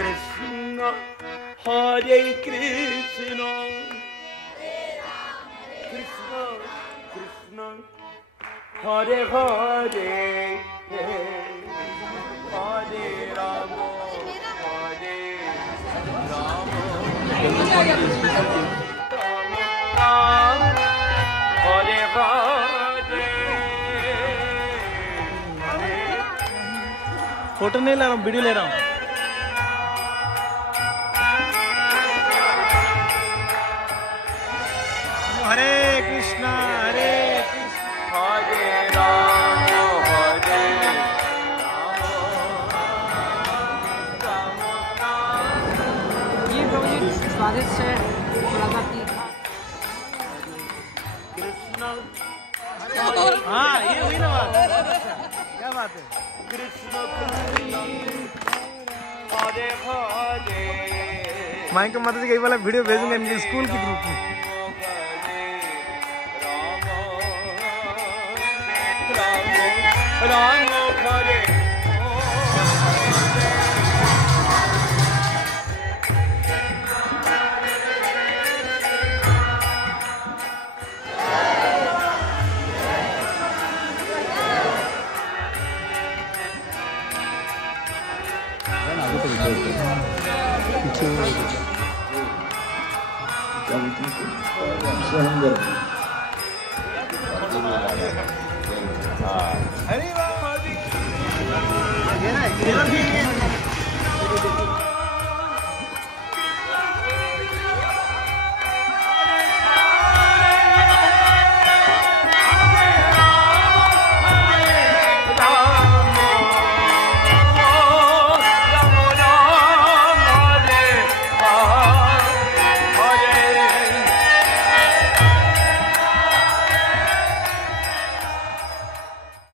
Krishna Hare Krishna Krishna Krishna Hare Hare Hare Rama Hare Rama Hare Hare photo नहीं ले रहा हूँ, video ले रहा हूँ। हरे कृष्णा हरे कृष्णा हरे राम हरे ये प्रभु जी स्वादिष्ट है, थोड़ा सा तीखा। कृष्ण हाँ ये हुई ना बात, क्या बात है। कृष्ण कृष्ण हरे हरे माइक माता जी कई वाला वीडियो भेजूंगा इनके स्कूल के ग्रुप में। राम हरे अरे वाह